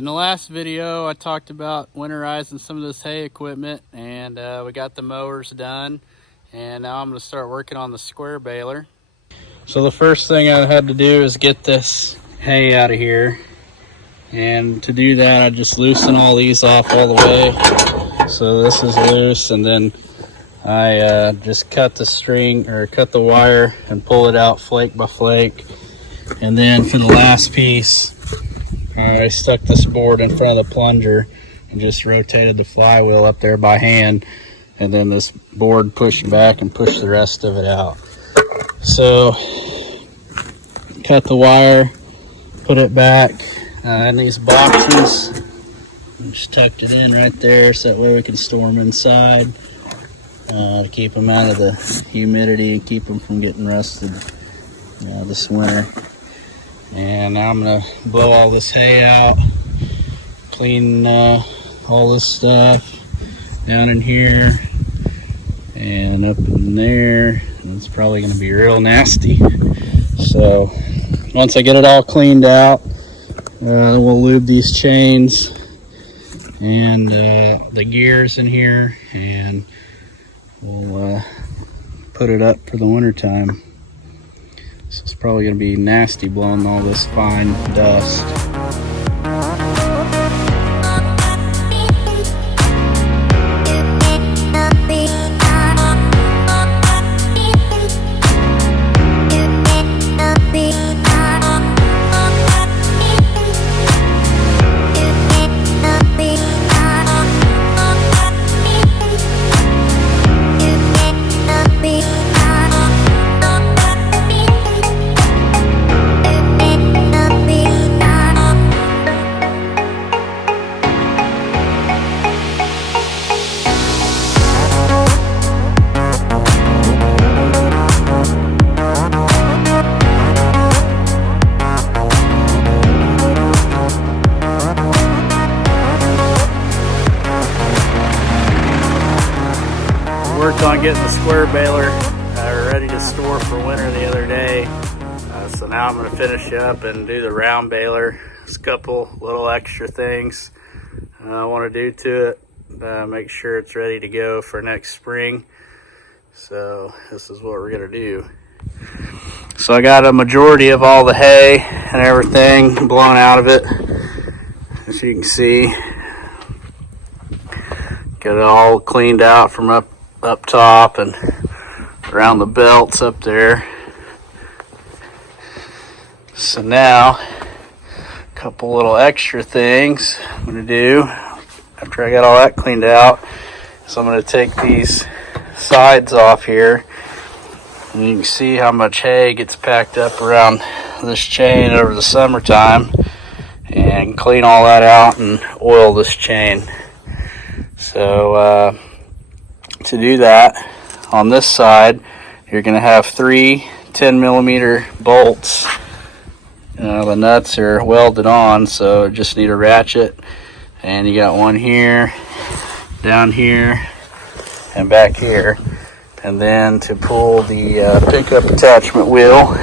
In the last video, I talked about winterizing some of this hay equipment, and we got the mowers done, and now I'm going to start working on the square baler. So the first thing I had to do is get this hay out of here, and to do that I just loosen all these off all the way. So this is loose, and then I just cut the string or cut the wire and pull it out flake by flake. And then for the last piece, I stuck this board in front of the plunger and just rotated the flywheel up there by hand, and then this board pushed back and pushed the rest of it out. So cut the wire, put it back in these boxes, and just tucked it in right there so that way we can store them inside to keep them out of the humidity and keep them from getting rusted this winter. And now I'm gonna blow all this hay out, clean all this stuff down in here and up in there, and it's probably gonna be real nasty. So once I get it all cleaned out, we'll lube these chains and the gears in here, and we'll put it up for the winter time. So it's probably going to be nasty blowing all this fine dust. Worked on getting the square baler ready to store for winter the other day, so now I'm going to finish up and do the round baler. There's a couple little extra things I want to do to it, make sure it's ready to go for next spring. So this is what we're going to do. So I got a majority of all the hay and everything blown out of it, as you can see. Got it all cleaned out from up top and around the belts up there. So now a couple little extra things I'm going to do after I got all that cleaned out. So I'm going to take these sides off here, and you can see how much hay gets packed up around this chain over the summertime, and clean all that out and oil this chain. So to do that, on this side, you're going to have 3 10mm bolts. The nuts are welded on, so just need a ratchet. And you got one here, down here, and back here. And then to pull the pickup attachment wheel,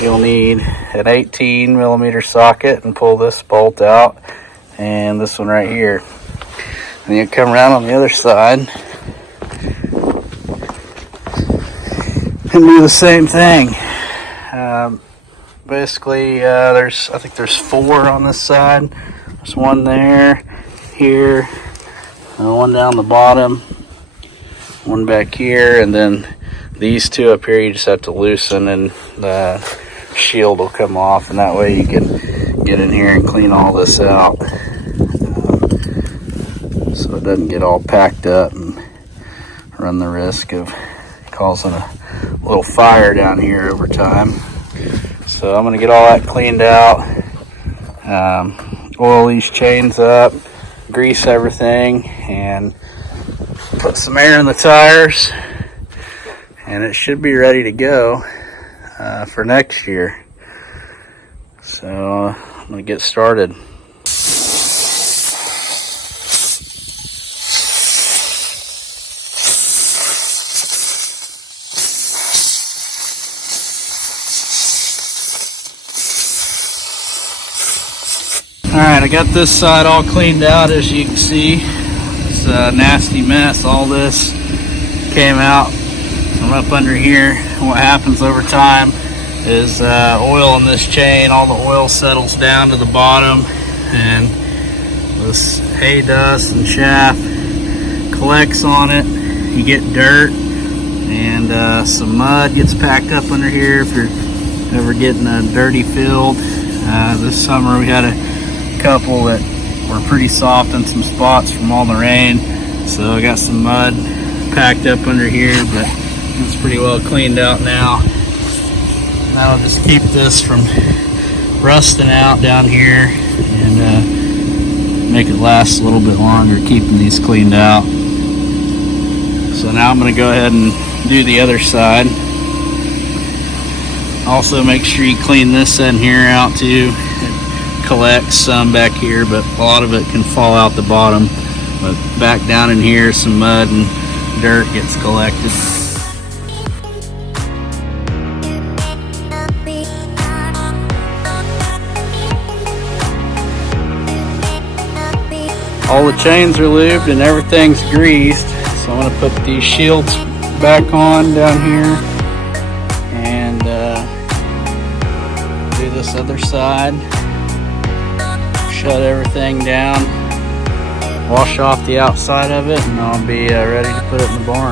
you'll need an 18mm socket and pull this bolt out, and this one right here. And you come around on the other side and do the same thing. Basically, I think there's 4 on this side. There's one there, here, and one down the bottom, one back here, and then these 2 up here you just have to loosen, and the shield will come off, and that way you can get in here and clean all this out, so it doesn't get all packed up and run the risk of causing a little fire down here over time. So I'm going to get all that cleaned out, oil these chains up, grease everything, and put some air in the tires, and it should be ready to go for next year. So I'm going to get started. Alright, I got this side all cleaned out, as you can see. It's a nasty mess. All this came out from up under here. And what happens over time is oil in this chain, all the oil settles down to the bottom, and this hay dust and chaff collects on it. You get dirt, and some mud gets packed up under here if you're ever getting a dirty field. This summer we had a couple that were pretty soft in some spots from all the rain, so I got some mud packed up under here, but it's pretty well cleaned out now. That'll just keep this from rusting out down here and make it last a little bit longer, keeping these cleaned out. So now I'm going to go ahead and do the other side. Also make sure you clean this end here out too. Collects some back here, but a lot of it can fall out the bottom. But back down in here, some mud and dirt gets collected. All the chains are lubed and everything's greased, so I'm going to put these shields back on down here and do this other side. Shut everything down, wash off the outside of it, and I'll be ready to put it in the barn.